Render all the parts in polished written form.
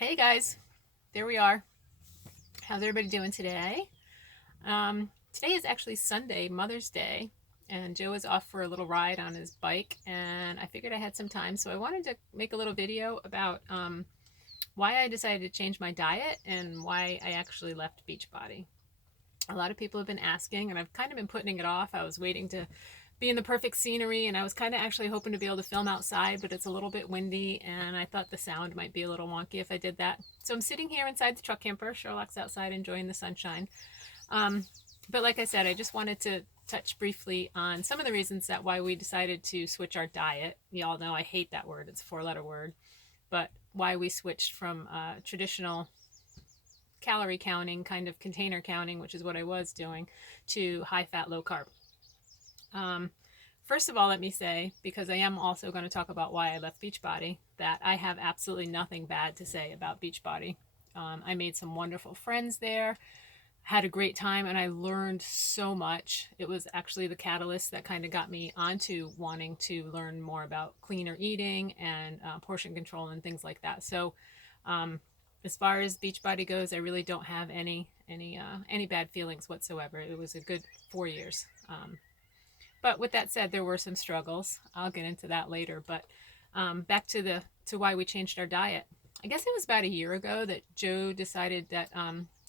Hey guys, there we are. How's everybody doing today? Today is actually Sunday, Mother's Day, and Joe is off for a little ride on his bike, and I figured I had some time, so I wanted to make a little video about why I decided to change my diet and why I actually left Beachbody. A lot of people have been asking, and I've kind of been putting it off. I was waiting to be in the perfect scenery, and I was kind of actually hoping to be able to film outside, but it's a little bit windy, and I thought the sound might be a little wonky if I did that. So I'm sitting here inside the truck camper. Sherlock's outside enjoying the sunshine. Um, but like I said, I just wanted to touch briefly on some of the reasons that why we decided to switch our diet. You all know I hate that word. It's a four-letter word. But why we switched from traditional calorie counting, kind of container counting, which is what I was doing, to high fat, low carb. Um, First of all, let me say, because I am also going to talk about why I left Beachbody, that I have absolutely nothing bad to say about Beachbody. I made some wonderful friends there, had a great time, and I learned so much. It was actually the catalyst that kind of got me onto wanting to learn more about cleaner eating and portion control and things like that. So, um, as far as Beachbody goes, I really don't have any bad feelings whatsoever. It was a good 4 years. But with that said, there were some struggles. I'll get into that later. But back to why we changed our diet. I guess it was about a year ago that Joe decided that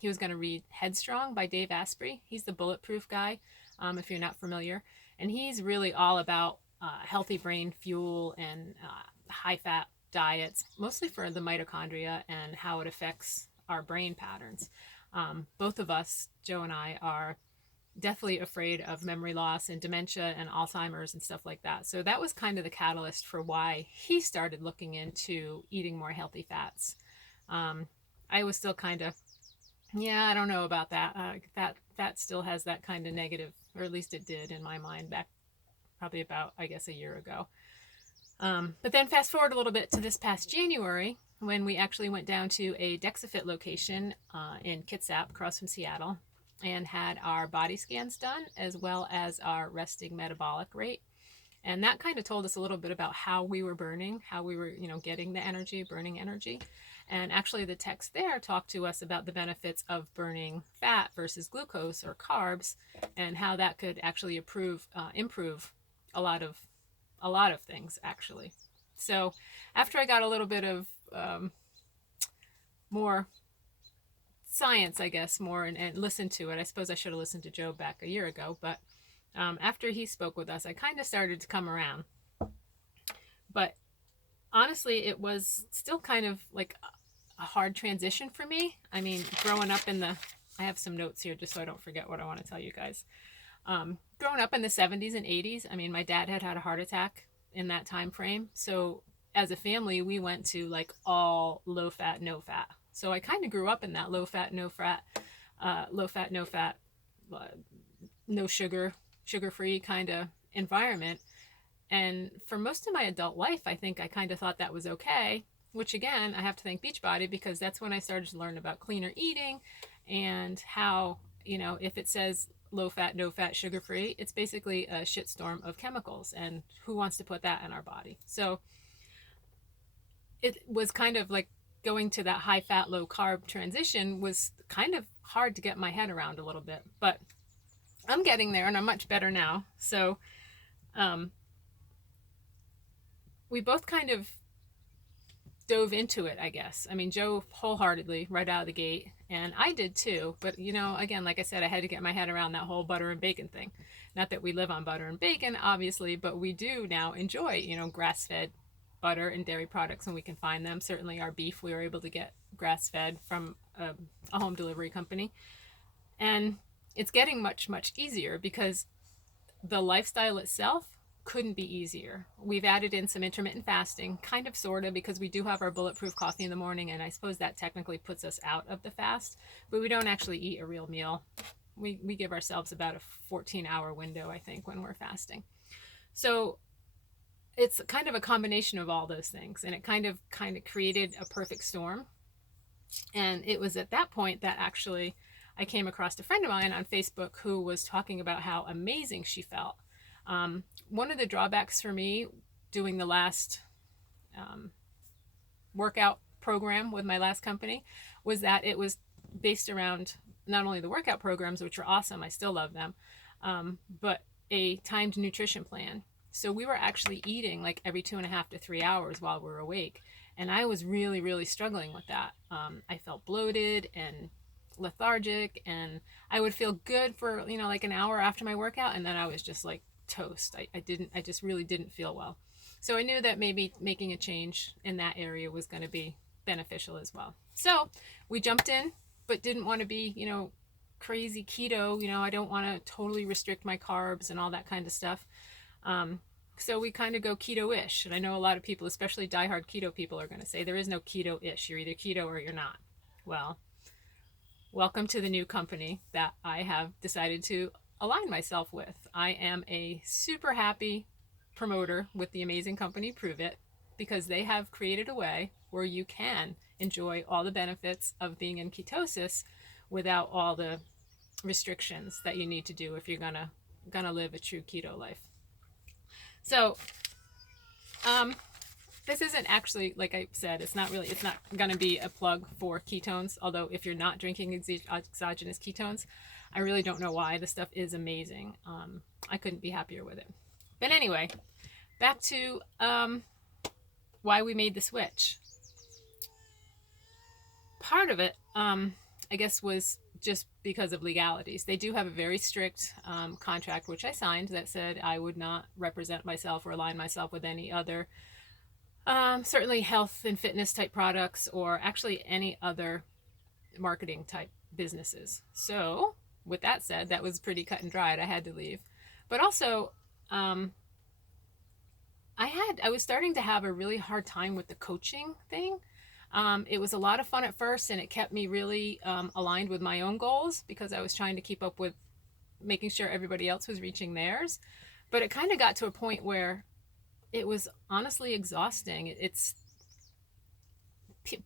he was going to read Headstrong by Dave Asprey. He's the bulletproof guy, if you're not familiar, and he's really all about healthy brain fuel and high fat diets, mostly for the mitochondria and how it affects our brain patterns. Both of us, Joe and I, are definitely afraid of memory loss and dementia and Alzheimer's and stuff like that. So that was kind of the catalyst for why he started looking into eating more healthy fats. I was still kind of, yeah, I don't know about that. That still has that kind of negative, or at least it did in my mind back probably about, I guess, a year ago. But then fast forward a little bit to this past January when we actually went down to a Dexafit location in Kitsap across from Seattle and had our body scans done as well as our resting metabolic rate. And that kind of told us a little bit about how we were burning, how we were, getting the energy, burning energy. And actually the text there talked to us about the benefits of burning fat versus glucose or carbs and how that could actually improve a lot of things actually. So after I got a little bit of more science, I guess, more and listened to it. I suppose I should have listened to Joe back a year ago, but after he spoke with us, I kind of started to come around. But honestly, it was still kind of like a hard transition for me. I mean, growing up in the, I have some notes here just so I don't forget what I want to tell you guys. Growing up in the 70s and 80s, I mean, my dad had had a heart attack in that time frame. So as a family, we went to like all low fat, no fat. So I kind of grew up in that low fat, no fat, uh, no sugar, sugar free kind of environment. And for most of my adult life, I think I kind of thought that was okay, which again, I have to thank Beachbody because that's when I started to learn about cleaner eating and how, if it says low fat, no fat, sugar free, it's basically a shitstorm of chemicals. And who wants to put that in our body? So it was kind of like going to that high fat, low carb transition was kind of hard to get my head around a little bit, but I'm getting there and I'm much better now. So, um, we both kind of dove into it, I guess. I mean, Joe wholeheartedly right out of the gate, and I did too. But, again, like I said, I had to get my head around that whole butter and bacon thing. Not that we live on butter and bacon, obviously, but we do now enjoy, grass fed butter and dairy products when we can find them. Certainly, our beef, we were able to get grass fed from a home delivery company. And it's getting much, much easier because the lifestyle itself couldn't be easier. We've added in some intermittent fasting, kind of, sort of, because we do have our bulletproof coffee in the morning, and I suppose that technically puts us out of the fast, but we don't actually eat a real meal. We give ourselves about a 14-hour window, I think, when we're fasting. So it's kind of a combination of all those things, and it kind of created a perfect storm. And it was at that point that actually I came across a friend of mine on Facebook who was talking about how amazing she felt. One of the drawbacks for me doing the last workout program with my last company was that it was based around not only the workout programs, which were awesome, I still love them, but a timed nutrition plan. So we were actually eating like every 2.5 to 3 hours while we were awake. And I was really, really struggling with that. I felt bloated and lethargic, and I would feel good for, like an hour after my workout. And then I was just like toast. I just really didn't feel well. So I knew that maybe making a change in that area was going to be beneficial as well. So we jumped in, but didn't want to be, crazy keto. I don't want to totally restrict my carbs and all that kind of stuff. So we kind of go keto-ish. And I know a lot of people, especially diehard keto people, are going to say there is no keto-ish. You're either keto or you're not. Well, welcome to the new company that I have decided to align myself with. I am a super happy promoter with the amazing company Pruvit, because they have created a way where you can enjoy all the benefits of being in ketosis without all the restrictions that you need to do if you're gonna live a true keto life. So this isn't actually, like I said, it's not going to be a plug for ketones, although if you're not drinking exogenous ketones, I really don't know why. The stuff is amazing. I couldn't be happier with it. But anyway, back to why we made the switch. Part of it, I guess, was just because of legalities. They do have a very strict contract, which I signed, that said I would not represent myself or align myself with any other, certainly health and fitness type products, or actually any other marketing type businesses. So with that said, that was pretty cut and dried. I had to leave. But also, I was starting to have a really hard time with the coaching thing. It was a lot of fun at first, and it kept me really aligned with my own goals, because I was trying to keep up with making sure everybody else was reaching theirs. But it kind of got to a point where it was honestly exhausting. It's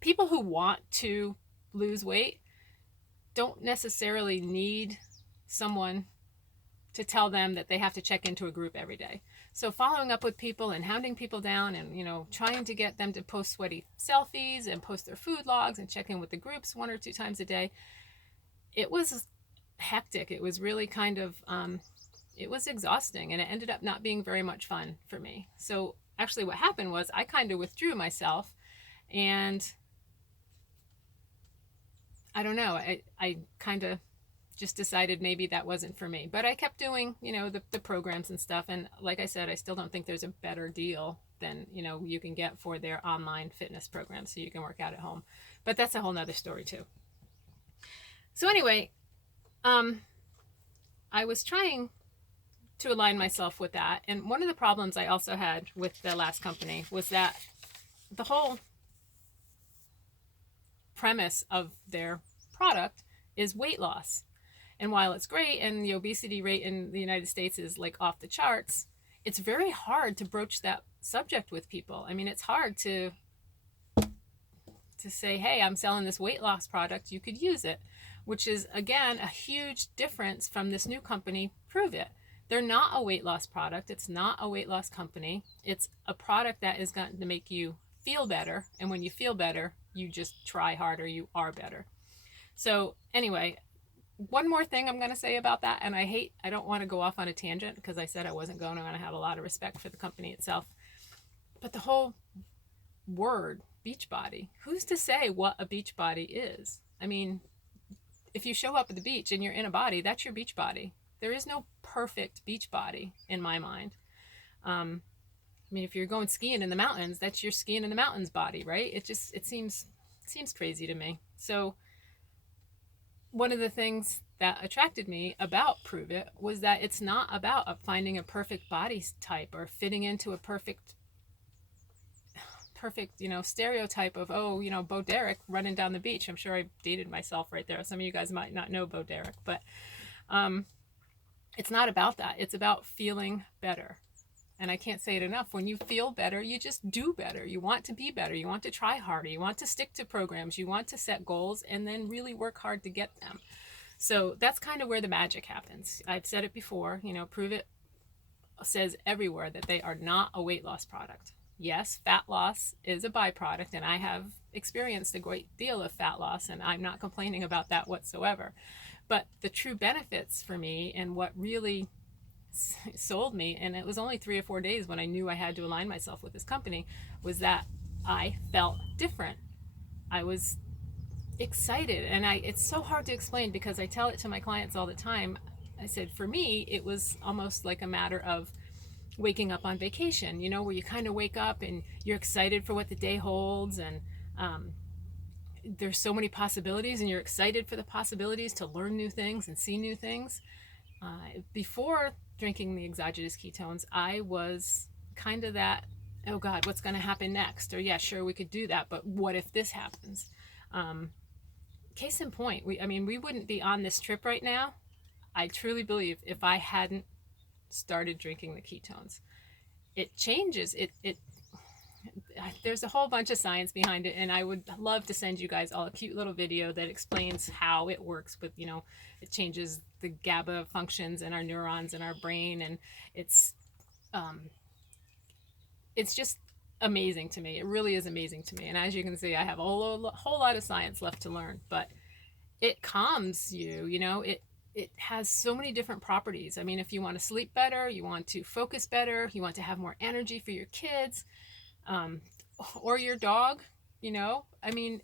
people who want to lose weight don't necessarily need someone to tell them that they have to check into a group every day. So following up with people and hounding people down and, trying to get them to post sweaty selfies and post their food logs and check in with the groups 1 or 2 times a day, it was hectic. It was really kind of, it was exhausting, and it ended up not being very much fun for me. So actually what happened was I kind of withdrew myself, and I don't know, I kind of just decided maybe that wasn't for me. But I kept doing, the programs and stuff. And like I said, I still don't think there's a better deal than, you can get for their online fitness program, so you can work out at home. But that's a whole nother story too. So anyway, I was trying to align myself with that. And one of the problems I also had with the last company was that the whole premise of their product is weight loss. And while it's great and the obesity rate in the United States is like off the charts, it's very hard to broach that subject with people. I mean, it's hard to say, hey, I'm selling this weight loss product, you could use it, which is, again, a huge difference from this new company, Pruvit. They're not a weight loss product. It's not a weight loss company. It's a product that is going to make you feel better. And when you feel better, you just try harder, you are better. So anyway, one more thing I'm going to say about that, and I don't want to go off on a tangent, because I said I wasn't going to, and I have a lot of respect for the company itself. But the whole word, Beachbody, who's to say what a Beachbody is? I mean, if you show up at the beach and you're in a body, that's your Beachbody. There is no perfect Beachbody in my mind. I mean, if you're going skiing in the mountains, that's your skiing in the mountains body, right? It seems crazy to me. So one of the things that attracted me about Pruvit was that it's not about finding a perfect body type or fitting into a perfect, stereotype of, Bo Derek running down the beach. I'm sure I dated myself right there. Some of you guys might not know Bo Derek, but it's not about that. It's about feeling better. And I can't say it enough. When you feel better, you just do better. You want to be better. You want to try harder. You want to stick to programs. You want to set goals and then really work hard to get them. So that's kind of where the magic happens. I've said it before, Pruvit says everywhere that they are not a weight loss product. yes, fat loss is a byproduct, and I have experienced a great deal of fat loss, and I'm not complaining about that whatsoever. But the true benefits for me, and what really sold me, and it was only 3 or 4 days when I knew I had to align myself with this company, was that I felt different. I was excited, and it's so hard to explain because I tell it to my clients all the time. I said, for me, it was almost like a matter of waking up on vacation, where you kind of wake up and you're excited for what the day holds, and um, there's so many possibilities, and you're excited for the possibilities to learn new things and see new things. Before drinking the exogenous ketones, I was kind of that, oh God, what's going to happen next? Or yeah, sure, we could do that, but what if this happens? Case in point, we wouldn't be on this trip right now. I truly believe if I hadn't started drinking the ketones. It changes. There's a whole bunch of science behind it, and I would love to send you guys all a cute little video that explains how it works with, it changes the GABA functions in our neurons in our brain, and it's just amazing to me. It really is amazing to me. And as you can see, I have a whole lot of science left to learn, but it calms you, it has so many different properties. I mean, if you want to sleep better, you want to focus better, you want to have more energy for your kids, or your dog, I mean,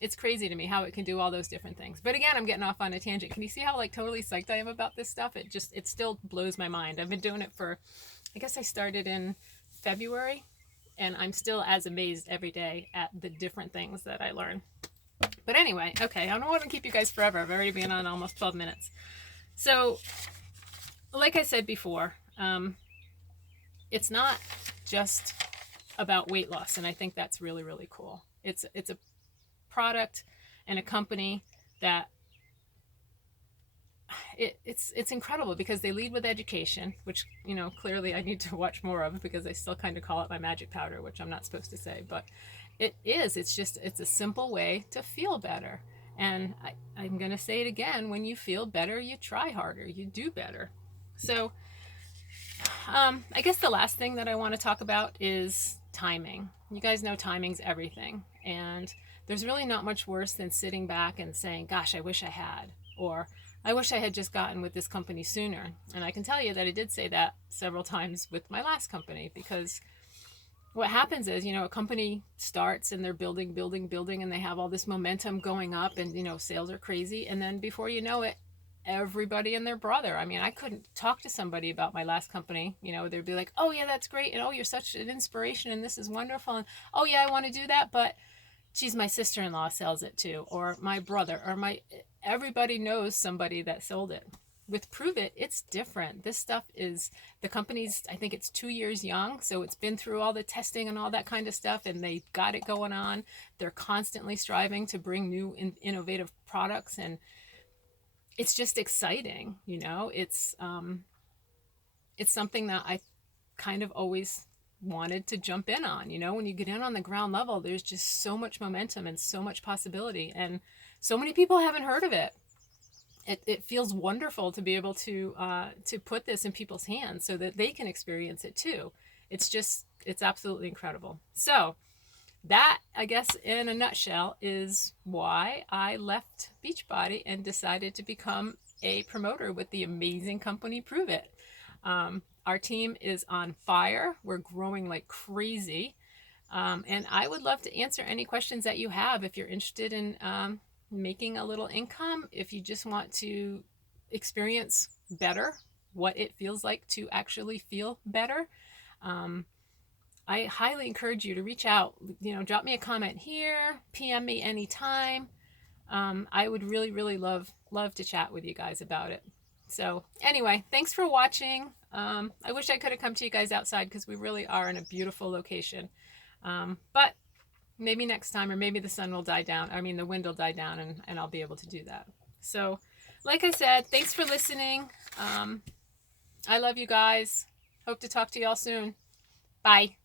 it's crazy to me how it can do all those different things. But again, I'm getting off on a tangent. Can you see how totally psyched I am about this stuff? It still blows my mind. I've been doing it for, I guess I started in February, and I'm still as amazed every day at the different things that I learn. But anyway, okay, I don't want to keep you guys forever. I've already been on almost 12 minutes. So, like I said before, it's not just about weight loss, and I think that's really, really cool. It's a product and a company that it's incredible because they lead with education, which clearly I need to watch more of because I still kind of call it my magic powder, which I'm not supposed to say, but it's a simple way to feel better. And I'm gonna say it again, when you feel better, you try harder, you do better. So I guess the last thing that I want to talk about is timing. You guys know timing's everything, and there's really not much worse than sitting back and saying, gosh, I wish I had, or I wish I had just gotten with this company sooner. And I can tell you that I did say that several times with my last company, because what happens is, a company starts and they're building, and they have all this momentum going up, and, sales are crazy. And then before you know it, everybody and their brother. I mean, I couldn't talk to somebody about my last company. They'd be like, oh yeah, that's great. And oh, you're such an inspiration, and this is wonderful. And oh yeah, I want to do that. But geez, my sister-in-law sells it too, or my brother, or everybody knows somebody that sold it. With Pruvit, it's different. This stuff is, the company's, I think it's 2 years young, so it's been through all the testing and all that kind of stuff, and they got it going on. They're constantly striving to bring new innovative products, and it's just exciting. It's something that I kind of always wanted to jump in on. When you get in on the ground level, there's just so much momentum and so much possibility, and so many people haven't heard of it. It feels wonderful to be able to put this in people's hands so that they can experience it too. It's absolutely incredible. So that, I guess, in a nutshell, is why I left Beachbody and decided to become a promoter with the amazing company Pruvit. Our team is on fire. We're growing like crazy. And I would love to answer any questions that you have if you're interested in making a little income, if you just want to experience better what it feels like to actually feel better. I highly encourage you to reach out, drop me a comment here, PM me anytime. I would really, really love to chat with you guys about it. So anyway, thanks for watching. I wish I could have come to you guys outside because we really are in a beautiful location. But maybe next time, or maybe the sun will die down. The wind will die down, and I'll be able to do that. So like I said, thanks for listening. I love you guys. Hope to talk to y'all soon. Bye.